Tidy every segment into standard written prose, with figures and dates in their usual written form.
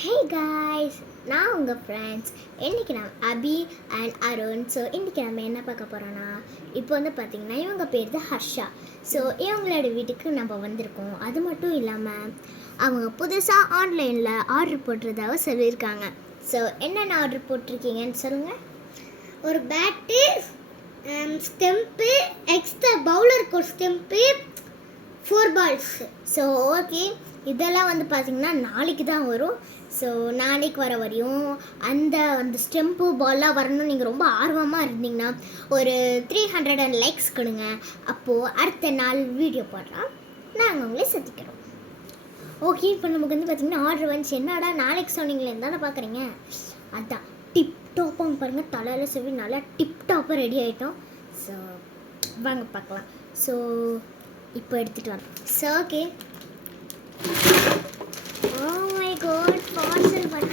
Hey guys, நான் உங்கள் friends. இன்றைக்கி நான் அபி அண்ட் அருண். ஸோ இன்றைக்கி நம்ம என்ன பார்க்க போகிறோன்னா, இப்போ வந்து பார்த்திங்கன்னா இவங்க பேர் தான் ஹர்ஷா. ஸோ இவங்களோட வீட்டுக்கு நம்ம வந்திருக்கோம். அது மட்டும் இல்லாமல் அவங்க புதுசாக ஆன்லைனில் ஆர்டர் போட்டுறதாக சொல்லியிருக்காங்க. ஸோ என்னென்ன ஆர்டர் போட்டிருக்கீங்கன்னு சொல்லுங்கள். ஒரு பேட்டு, ஸ்டெம்ப்பு, எக்ஸ்ட்ரா பவுலருக்கு ஒரு ஸ்டெம்ப்பு, 4 பால்ஸ். ஸோ ஓகே, இதெல்லாம் வந்து பார்த்திங்கன்னா நாளைக்கு தான் வரும். ஸோ நாளைக்கு வர வரையும் அந்த அந்த ஸ்டெம்ப்பு பால்லாம் வரணும்னு நீங்கள் ரொம்ப ஆர்வமாக இருந்தீங்கன்னா ஒரு 300 லைக்ஸ் கொடுங்க. அப்போது அடுத்த நாள் வீடியோ போடுறோம், நாங்கள் உங்களே சந்திக்கிறோம். ஓகே, இப்போ நமக்கு வந்து பார்த்திங்கன்னா ஆர்டர் வந்துச்சு. என்னடா நாளைக்கு சொன்னீங்களே தானே பார்க்குறீங்க, அதான் டிப் டாப்பாக பாருங்கள், தலையில் செவி நல்லா டிப் டாப்பாக ரெடி ஆகிட்டோம். ஸோ வாங்க பார்க்கலாம். ஸோ இப்போ எடுத்துகிட்டு வரோம். ஸோ ஓகே,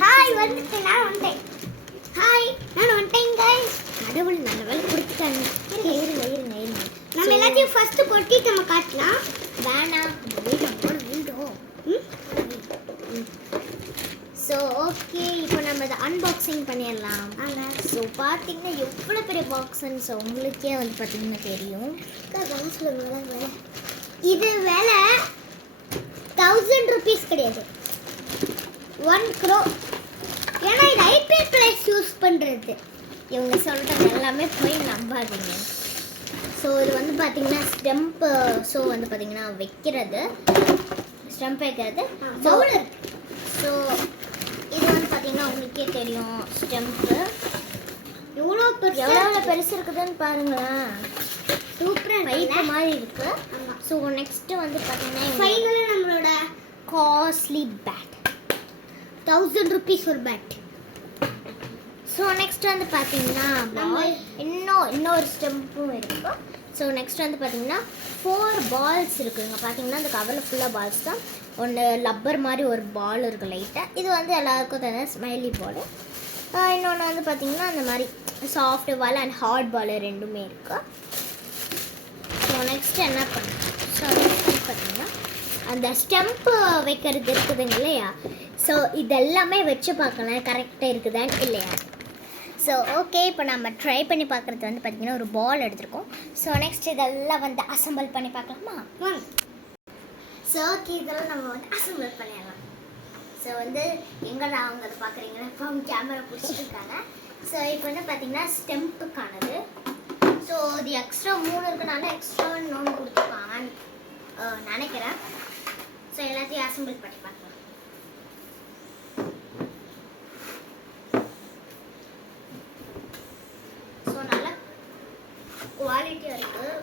ஹாய், வந்துட்டேன், நான் வந்துட்டேன். ஹாய், நான் வந்துட்டேன் கைஸ். கடவுள் நல்ல வேலை கொடுத்துட்டாங்க. இருங்க நம்ம எல்லாத்தையும் ஃபர்ஸ்ட் கொட்டிட்டு நம்ம காட்டலாம். வேணாம், வீடும். ஸோ ஓகே, இப்போ நம்ம இதை அன்பாக்சிங் பண்ணிடலாம். ஸோ பார்த்தீங்கன்னா எவ்வளோ பெரிய பாக்ஸ்ன்னு ஸோ உங்களுக்கே வந்து பார்த்தீங்கன்னா தெரியும். இது விலை 1000 rupees கிடையாது, 1 crore. ஏன்னா இது ஐபிஎல் பிளேஸ் யூஸ் பண்ணுறது. இவங்க சொல்கிறது எல்லாமே போய் நம்பாதீங்க. ஸோ இது வந்து பார்த்தீங்கன்னா ஸ்டெம்ப்பு. ஸோ வந்து பார்த்தீங்கன்னா வைக்கிறது, ஸ்டெம்ப் வைக்கிறது, பவுலர். ஸோ இது வந்து பார்த்தீங்கன்னா உங்களுக்கே தெரியும் ஸ்டெம்ப்பு எவ்வளோ எவ்வளோ பெருசு இருக்குதுன்னு பாருங்களேன். சூப்பராக பைப்பு மாதிரி இருக்குது. ஆமாம். ஸோ நெக்ஸ்ட்டு வந்து பார்த்தீங்கன்னா ஃபைனலாக நம்மளோட காஸ்ட்லி பேட், 1000 rupees ஒரு பேட். ஸோ நெக்ஸ்ட் வந்து பார்த்தீங்கன்னா இன்னொரு ஸ்டெம்பும் இருக்குது. ஸோ நெக்ஸ்ட் வந்து பார்த்தீங்கன்னா 4 பால்ஸ் இருக்குதுங்க. பார்த்தீங்கன்னா அந்த கவரில் ஃபுல்லாக பால்ஸ் தான். ஒன்று லப்பர் மாதிரி ஒரு பால் இருக்குது லைட்டாக, இது வந்து எல்லாருக்கும் தகுந்த ஸ்மைலி பால். இன்னொன்று வந்து பார்த்தீங்கன்னா அந்த மாதிரி soft ball and hard ball ரெண்டுமே இருக்குது. ஸோ நெக்ஸ்ட் என்ன பண்ணுறோம், ஸோ நெக்ஸ்ட் பார்த்தீங்கன்னா அந்த ஸ்டெம்ப்பு வைக்கிறது இருக்குதுங்க இல்லையா. ஸோ இதெல்லாமே வச்சு பார்க்கலாம் கரெக்டாக இருக்குதான்னு இல்லையா. ஸோ ஓகே, இப்போ நம்ம ட்ரை பண்ணி பார்க்குறது வந்து பார்த்திங்கன்னா ஒரு பால் எடுத்துருக்கோம். ஸோ நெக்ஸ்ட் இதெல்லாம் வந்து அசம்பிள் பண்ணி பார்க்கலாமா. ஸோ ஓகே, இதெல்லாம் நம்ம வந்து அசம்பிள் பண்ணிடலாம். ஸோ வந்து எங்கடா அவங்க அதை பார்க்குறீங்கன்னா இப்போ அவங்க கேமரா பிடிச்சிட்டு இருக்காங்க. ஸோ இப்போ வந்து பார்த்திங்கன்னா ஸ்டெம்ப்புக்கானது. ஸோ இது எக்ஸ்ட்ரா 3 இருக்கனால எக்ஸ்ட்ரா இன்னொன்று கொடுத்துருப்பாங்கன்னு நினைக்கிறேன். ஸோ எல்லாத்தையும் அசம்பிள் பண்ணி பார்க்கலாம். ஸோ நல்லா குவாலிட்டியாக இருக்குது.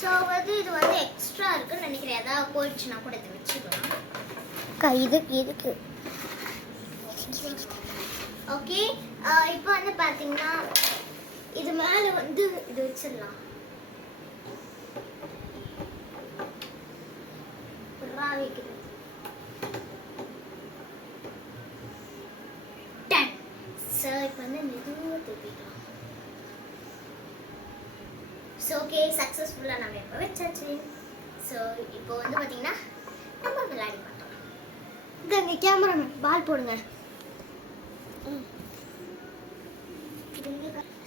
ஸோ வந்து இது வந்து எக்ஸ்ட்ரா இருக்குன்னு நினைக்கிறேன். ஏதாவது போயிடுச்சுன்னா கூட இதை வச்சுக்கலாம். இதுக்கு ஓகே. இப்போ வந்து பார்த்தீங்கன்னா இது மேலே வந்து இது வச்சிடலாம். ஸோ இப்போ வந்து மெதுவாக திருப்பிக்கலாம். ஸோ ஓகே, சக்ஸஸ்ஃபுல்லாக நம்ம இப்போ வச்சாச்சு. ஸோ இப்போ வந்து பார்த்தீங்கன்னா நம்ம விளையாடி பார்த்தோம். இங்கே கேமராமேன் பால் போடுங்க.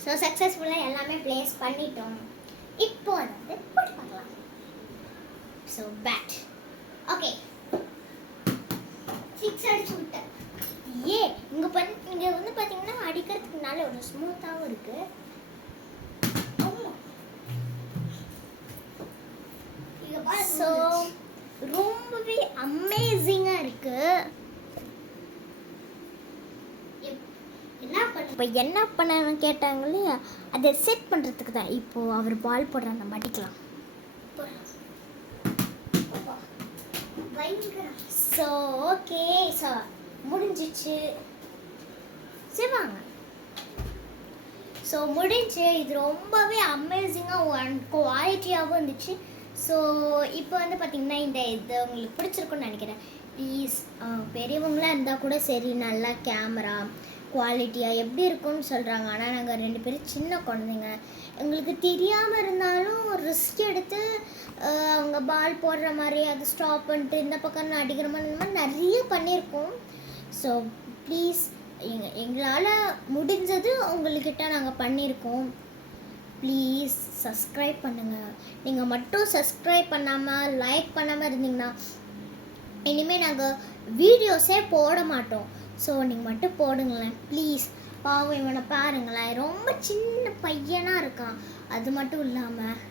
ஸோ சக்ஸஸ்ஃபுல்லாக எல்லாமே ப்ளேஸ் பண்ணிட்டோம். இப்போ வந்து போட்டு பார்க்கலாம். ஸோ பேட் ஓகே, 6 அடிச்சு விட்டேன். இங்கே வந்து பார்த்தீங்கன்னா அடிக்கிறதுக்கு நல்ல ஒரு ஸ்மூத்தாகவும் இருக்குது. ஸோ ரொம்பவே அமேசிங்காக இருக்குது. இப்போ என்ன பண்ண கேட்டாங்க இல்லையா, அதை செட் பண்ணுறதுக்கு தான். இப்போது அவர் பால் போடுற நம்ம அடிக்கலாம். ஸோ ஓகே, ஸோ முடிஞ்சிச்சு. சரி வாங்க. ஸோ முடிஞ்சு. இது ரொம்பவே அமேசிங்காக குவாலிட்டியாகவும் இருந்துச்சு. ஸோ இப்போ வந்து பார்த்திங்கன்னா இது உங்களுக்கு பிடிச்சிருக்குன்னு நினைக்கிறேன். ப்ளீஸ் பெரியவங்களாக இருந்தால் கூட சரி, நல்லா கேமரா குவாலிட்டியாக எப்படி இருக்கும்னு சொல்கிறாங்க. ஆனால் நாங்கள் 2 பேரும் சின்ன குழந்தைங்க, எங்களுக்கு தெரியாமல் இருந்தாலும் ரிஸ்க் எடுத்து அவங்க பால் போடுற மாதிரி அதை ஸ்டாப் பண்ணிட்டு இந்த பக்கம் அடிக்கிற மாதிரி இந்த மாதிரி நிறைய பண்ணியிருக்கோம். ஸோ ப்ளீஸ் எங்களால் முடிஞ்சது உங்கள்கிட்ட நாங்கள் பண்ணியிருக்கோம். ப்ளீஸ் சப்ஸ்கிரைப் பண்ணுங்கள். நீங்கள் மட்டும் சப்ஸ்கிரைப் பண்ணாமல் லைக் பண்ணாமல் இருந்தீங்கன்னா இனிமேல் நாங்கள் வீடியோஸே போட மாட்டோம். ஸோ நீங்கள் மட்டும் போடுங்களேன் ப்ளீஸ். பாவம் இவனை பாருங்களேன், ரொம்ப சின்ன பையனாக இருக்கான். அது மட்டும் இல்லாமல்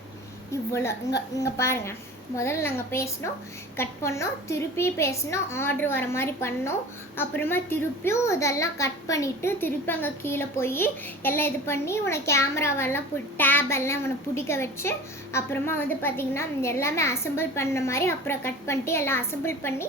இவ்வளோ இங்கே பாருங்கள், முதல்ல நாங்கள் பேசினோம், கட் பண்ணோம், திருப்பி பேசினோம், ஆர்டர் வர மாதிரி பண்ணோம், அப்புறமா திருப்பியும் இதெல்லாம் கட் பண்ணிவிட்டு திருப்பி அங்கே கீழே போய் எல்லாம் இது பண்ணி இவனை கேமராவெல்லாம் டேபெல்லாம் இவனை பிடிக்க வச்சு அப்புறமா வந்து பார்த்திங்கன்னா எல்லாமே அசம்பிள் பண்ண மாதிரி அப்புறம் கட் பண்ணிட்டு எல்லாம் அசம்பிள் பண்ணி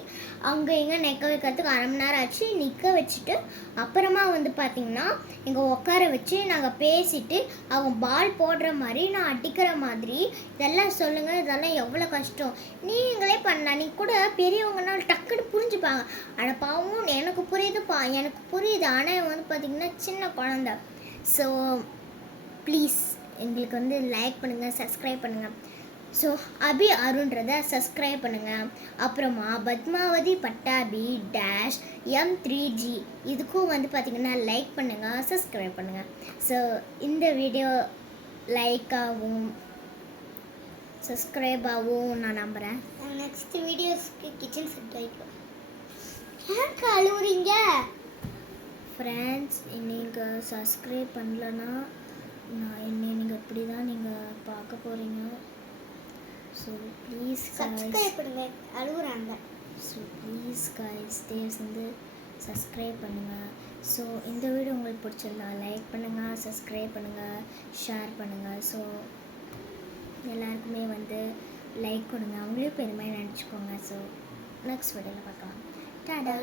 அங்கே இங்கே நிற்க வைக்கிறதுக்கு 1/2 மணி நேரம் ஆச்சு. நிற்க வச்சுட்டு அப்புறமா வந்து பார்த்திங்கன்னா இங்கே உட்கார வச்சு நாங்கள் பேசிட்டு அவன் பால் போடுற மாதிரி நான் அடிக்கிற மாதிரி இதெல்லாம் சொல்லுங்கள். இதெல்லாம் எவ்வளோ கஷ்டம், நீங்களே பண்ணலாம். நீ கூட பெரியவங்கன்னா டக்குன்னு புரிஞ்சுப்பாங்க. அட பாவம் எனக்கு புரியுதுப்பா, எனக்கு புரியுது. ஆனால் வந்து பார்த்திங்கன்னா சின்ன குழந்த. ஸோ ப்ளீஸ் எங்களுக்கு வந்து லைக் பண்ணுங்கள், சப்ஸ்கிரைப் பண்ணுங்கள். ஸோ அபி அருன்றதை சப்ஸ்கிரைப் பண்ணுங்கள். அப்புறமா பத்மாவதி பட்டாபி -M3G இதுக்கும் வந்து பார்த்திங்கன்னா லைக் பண்ணுங்கள், சப்ஸ்கிரைப் பண்ணுங்கள். ஸோ இந்த வீடியோ லைக்காகவும் சப்ஸ்கிரைபாகவும் நான் நம்புகிறேன். நெக்ஸ்ட் வீடியோஸ்க்கு கிச்சன் செட் வைக்கும். ஏன் கழுவுறீங்க ஃப்ரெண்ட்ஸ்? நீங்கள் சப்ஸ்கிரைப் பண்ணலன்னா நீங்கள் இப்படி தான் நீங்கள் பார்க்க போகிறீங்க. ஸோ ப்ளீஸ் சப்ஸ்கிரைப் பண்ணுங்க, அழுகுறாங்க. ஸோ ப்ளீஸ் கைஸ் தயவு செஞ்சு சப்ஸ்கிரைப் பண்ணுங்கள். ஸோ இந்த வீடியோ உங்களுக்கு பிடிச்சிருந்தா லைக் பண்ணுங்கள், சப்ஸ்கிரைப் பண்ணுங்கள், ஷேர் பண்ணுங்கள். ஸோ எல்லாருக்குமே வந்து லைக் கொடுங்க, அவங்களே பெருமையாக நினச்சிக்கோங்க. ஸோ நெக்ஸ்ட் வீடியோவில் பார்க்கலாம். டாடா.